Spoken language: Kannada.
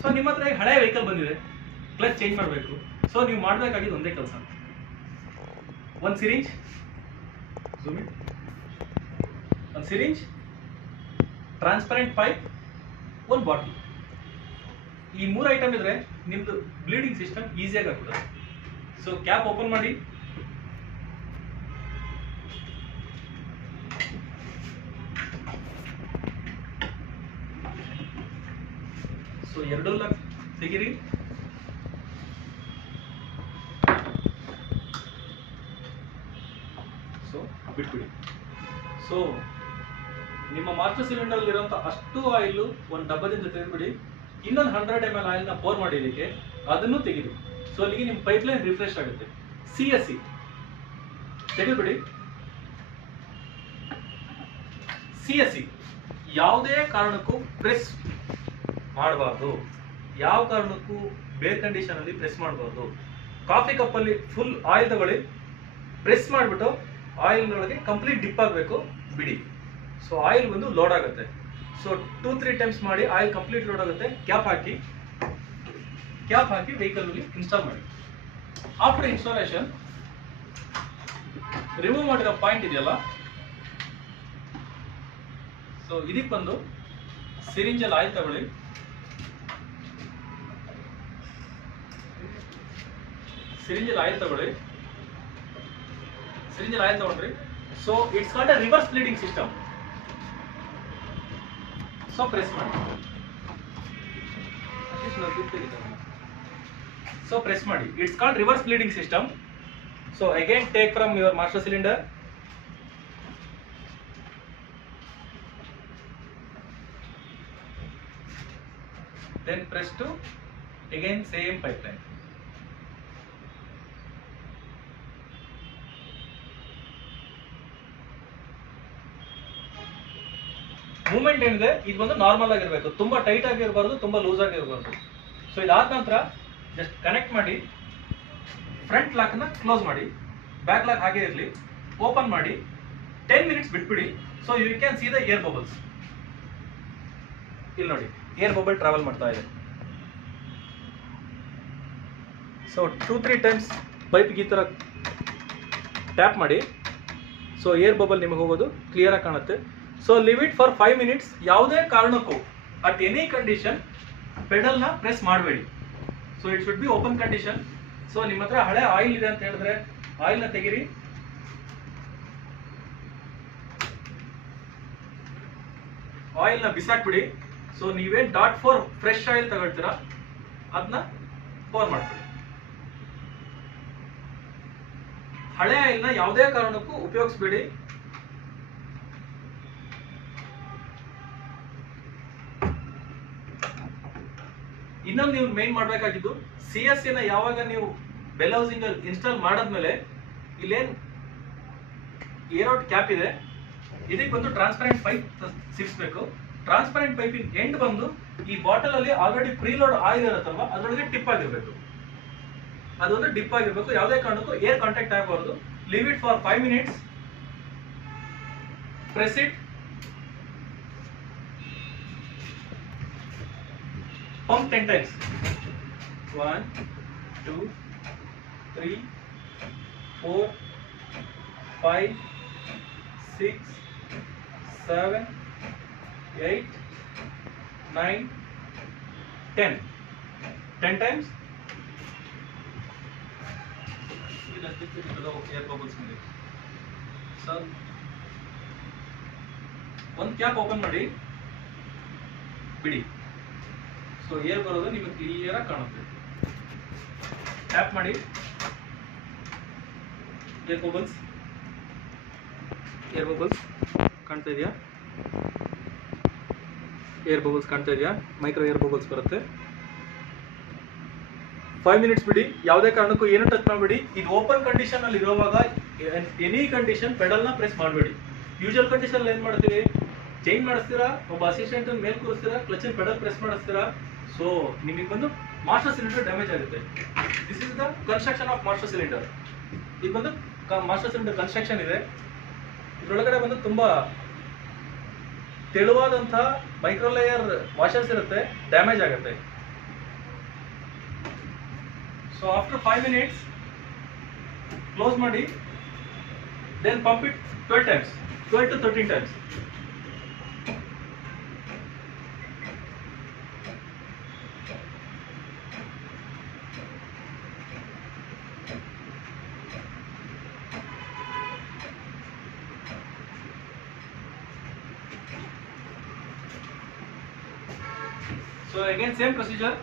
ಸೊ ನಿಮ್ಮ ಹತ್ರ ಹಳೆ ವೆಹಿಕಲ್ ಬಂದಿದೆ, ಕ್ಲಚ್ ಚೇಂಜ್ ಮಾಡಬೇಕು. ಸೊ ನೀವು ಮಾಡಬೇಕಾಗಿದ್ದು ಒಂದೇ ಕೆಲಸ, ಒಂದು ಸಿರಿಂಜ್, ಒಂದು ಸಿರಿಂಜ್, ಟ್ರಾನ್ಸ್ಪರೆಂಟ್ ಪೈಪ್, ಒಂದು ಬಾಟಲ್. ಈ 3 ಐಟಮ್ ಇದ್ರೆ ನಿಮ್ದು ಬ್ಲೀಡಿಂಗ್ ಸಿಸ್ಟಮ್ ಈಸಿಯಾಗಿ ಆಗ್ತದೆ. ಸೊ ಕ್ಯಾಪ್ ಓಪನ್ ಮಾಡಿ, ಸೊ ಎರಡು ಲಕ್ ತೆಗಿರಿ. ಸೊ ಬಿಟ್ಬಿಡಿ. ಸೊ ನಿಮ್ಮ ಮಾಸ್ಟರ್ ಸಿಲಿಂಡರ್ ಇರುವಂತ ಅಷ್ಟು ಆಯಿಲ್ ಒಂದು ಡಬ್ಬದಿಂದ ತೆಗೆದುಬಿಡಿ. ಇನ್ನೊಂದು 100 ml ಆಯಿಲ್ನ ಪೋರ್ ಮಾಡಿ ಇದಕ್ಕೆ, ಅದನ್ನು ತೆಗಿರಿ. ಸೊ ಅಲ್ಲಿಗೆ ನಿಮ್ಮ ಪೈಪ್ಲೈನ್ ರಿಫ್ರೆಶ್ ಆಗುತ್ತೆ. CSC ತೆಗೆದುಬಿಡಿ. CSC ಯಾವುದೇ ಕಾರಣಕ್ಕೂ ಪ್ರೆಸ್ ಮಾಡಬಾರ್ದು, ಯಾವ ಕಾರಣಕ್ಕೂ ಬೇರೆ ಕಂಡೀಷನ್ ಅಲ್ಲಿ ಪ್ರೆಸ್ ಮಾಡಬಾರ್ದು. ಕಾಫಿ ಕಪ್ಪಲ್ಲಿ ಫುಲ್ ಆಯಿಲ್ ತಗೊಳ್ಳಿ, ಪ್ರೆಸ್ ಮಾಡಿಬಿಟ್ಟು ಆಯಿಲ್ ಒಳಗೆ ಕಂಪ್ಲೀಟ್ ಡಿಪ್ ಆಗಬೇಕು, ಬಿಡಿ. ಸೊ ಆಯಿಲ್ ಬಂದು ಲೋಡ್ ಆಗುತ್ತೆ. ಸೊ 2-3 ಟೈಮ್ಸ್ ಮಾಡಿ ಆಯಿಲ್ ಕಂಪ್ಲೀಟ್ ಲೋಡ್ ಆಗುತ್ತೆ. ಕ್ಯಾಪ್ ಹಾಕಿ ವೆಹಿಕಲ್ ಅಲ್ಲಿ ಇನ್ಸ್ಟಾಲ್ ಮಾಡಿ. ಆಫ್ಟರ್ ಇನ್ಸ್ಟಾಲೇಷನ್ ರಿಮೂವ್ ಮಾಡಿರೋ ಪಾಯಿಂಟ್ ಇದೆಯಲ್ಲ, ಸೊ ಇದಕ್ಕೆ ಬಂದು ಸಿರಿಂಜಲ್ಲಿ ಆಯಿಲ್ ತಗೊಳ್ಳಿ. ಸಿರಿಂಜಲ್ಲಿ ಆಯಿಲ್ ತಗೊಂಡ್ರಿ. So it's called a reverse bleeding system. So press ಮಾಡಿ. It's called reverse bleeding system. So again take from your master cylinder. Then press to again same pipeline. Movement ಏನಿದೆ ಇದು ಬಂದು ನಾರ್ಮಲ್ ಆಗಿರಬೇಕು, ತುಂಬಾ ಟೈಟ್ ಆಗಿರಬಾರ್ದು, ತುಂಬಾ ಲೂಸ್ ಆಗಿರಬಾರ್ದು. ಸೊ ಇದಾದ ನಂತರ ಜಸ್ಟ್ ಕನೆಕ್ಟ್ ಮಾಡಿ, ಫ್ರಂಟ್ ಲಾಕ್ ನ ಕ್ಲೋಸ್ ಮಾಡಿ, ಬ್ಯಾಕ್ ಲಾಕ್ ಹಾಗೆ ಇರಲಿ, ಓಪನ್ ಮಾಡಿ 10 ಮಿನಿಟ್ಸ್ ಬಿಟ್ಬಿಡಿ. So you can see the air bubbles. ಇಲ್ಲಿ ನೋಡಿ, ಏರ್ ಬಬಲ್ ಟ್ರಾವೆಲ್ ಮಾಡ್ತಾ ಇದೆ. ಸೊ 2-3 ಟೈಮ್ಸ್ ಪೈಪ್ಗೆ ಈ ಥರ ಟ್ಯಾಪ್ ಮಾಡಿ. ಸೊ ಏರ್ ಬಬಲ್ ನಿಮಗೆ ಹೋಗೋದು ಕ್ಲಿಯರ್ ಆಗಿ ಕಾಣುತ್ತೆ. So leave it for 5 minutes. ಯಾವುದೇ ಕಾರಣಕ್ಕೂ ಅಟ್ ಎನಿ ಕಂಡೀಷನ್ ಪೆಡಲ್ನ ಪ್ರೆಸ್ ಮಾಡಬೇಡಿ. So it should be open condition. So ನಿಮ್ಮ ಹತ್ರ ಹಳೆ ಆಯಿಲ್ ಇದೆ ಅಂತ ಹೇಳಿದ್ರೆ ಆಯಿಲ್ನ ತೆಗಿರಿ. ಆಯಿಲ್ನ ಬಿಸಾಕ್ಬಿಡಿ. ಸೊ ನೀವೇನ್ .4 ಫ್ರೆಶ್ ಆಯಿಲ್ ತಗೊಳ್ತೀರಾ ಅದನ್ನ ಪೋರ್ ಮಾಡ್ಬಿಡಿ. ಹಳೆ ಆಯಿಲ್ನ ಯಾವುದೇ ಕಾರಣಕ್ಕೂ ಉಪಯೋಗಿಸಬೇಡಿ. ಇನ್ನೊಂದು ನೀವು ಮೇನ್ ಮಾಡಬೇಕಾಗಿದ್ದು, CSC ನ ಯಾವಾಗ ನೀವು ಬೆಲ್ ಹೌಸಿಂಗ್ ಅಲ್ಲಿ ಇನ್ಸ್ಟಾಲ್ ಮಾಡಾದ್ಮೇಲೆ ಇಲ್ಲೇನ್ ಏರೋಟ್ ಕ್ಯಾಪ್ ಇದೆ, ಇದಕ್ಕೆ ಬಂದು ಟ್ರಾನ್ಸ್ಪರೆಂಟ್ ಪೈಪ್ ಸಿಕ್ಸ್ಬೇಕು. ಟ್ರಾನ್ಸ್ಪರೆಂಟ್ ಪೈಪಿನ ಎಂಡ್ ಬಂದು ಈ ಬಾಟಲ್ ಅಲ್ಲಿ ಆಲ್ರೆಡಿ ಪ್ರೀಲೋಡ್ ಆಯಿಲ್ ಇರುತ್ತಲ್ವಾ ಅದರೊಳಗೆ ಟಿಪ್ ಆಗಿರ್ಬೇಕು. ಅದೊಂದು ಡಿಪ್ ಆಗಿರ್ಬೇಕು. ಯಾವುದೇ ಕಾರಣಕ್ಕೂ ಏರ್ ಕಾಂಟ್ಯಾಕ್ಟ್ ಆಗಬಾರ್ದು. Leave it for 5 minutes. Press it. Pump 10 times. 1, 2, 3, 4, 5, 6, 7, 8, 9, 10. 10 times. Air bubbles. So, one cap open ಮಾಡಿ ಬಿಡಿ. ಸೊ ಏರ್ ಬರೋದು ನಿಮಗೆ ಕ್ಲಿಯರ್ ಆಗಿ ಕಾಣುತ್ತೆ. ಟ್ಯಾಪ್ ಮಾಡಿ. ಏರ್ ಬಬಲ್ಸ್ ಕಾಣ್ತಾ ಇದೆಯಾ? ಮೈಕ್ರೋ ಏರ್ ಬಬಲ್ಸ್ ಬರುತ್ತೆ. 5 ಮಿನಿಟ್ಸ್ ಬಿಡಿ. ಯಾವುದೇ ಕಾರಣಕ್ಕೂ ಏನು ಟಚ್ ಮಾಡಬೇಡಿ. ಇದು ಓಪನ್ ಕಂಡೀಷನ್ ಅಲ್ಲಿ ಇರುವಾಗ ಎನಿ ಕಂಡೀಷನ್ ಪೆಡಲ್ನ ಪ್ರೆಸ್ ಮಾಡಬೇಡಿ. ಯೂಶುವಲ್ ಕಂಡೀಷನ್ ಏನ್ ಮಾಡ್ತೀವಿ, ಚೇಂಜ್ ಮಾಡಿಸ್ತೀರಾ, ಒಬ್ಬ ಅಸಿಸ್ಟೆಂಟ್ ಮೇಲೆ ಕೂರಿಸ್ತೀರಾ, ಕ್ಲಚ್ ಪೆಡಲ್ ಪ್ರೆಸ್ ಮಾಡಿಸ್ತೀರಾ. ಸೊ ನಿಮಗೆ ಬಂದು ಮಾಸ್ಟರ್ ಸಿಲಿಂಡರ್ ಡ್ಯಾಮೇಜ್ ಆಗುತ್ತೆ. This is the construction of master cylinder. ಇದು ಬಂದು ಮಾಸ್ಟರ್ ಸಿಲಿಂಡರ್ ಕನ್ಸ್ಟ್ರಕ್ಷನ್ ಇದೆ. ಇದರೊಳಗಡೆ ಬಂದು ತುಂಬಾ ತೆಳುವಾದಂತಹ ಮೈಕ್ರೋಲೇಯರ್ ವಾಷರ್ಸ್ ಇರುತ್ತೆ, ಡ್ಯಾಮೇಜ್ ಆಗುತ್ತೆ. So after 5 minutes, close ಮಾಡಿ, then pump it 12 times, 12 to 13 times. So again same procedure.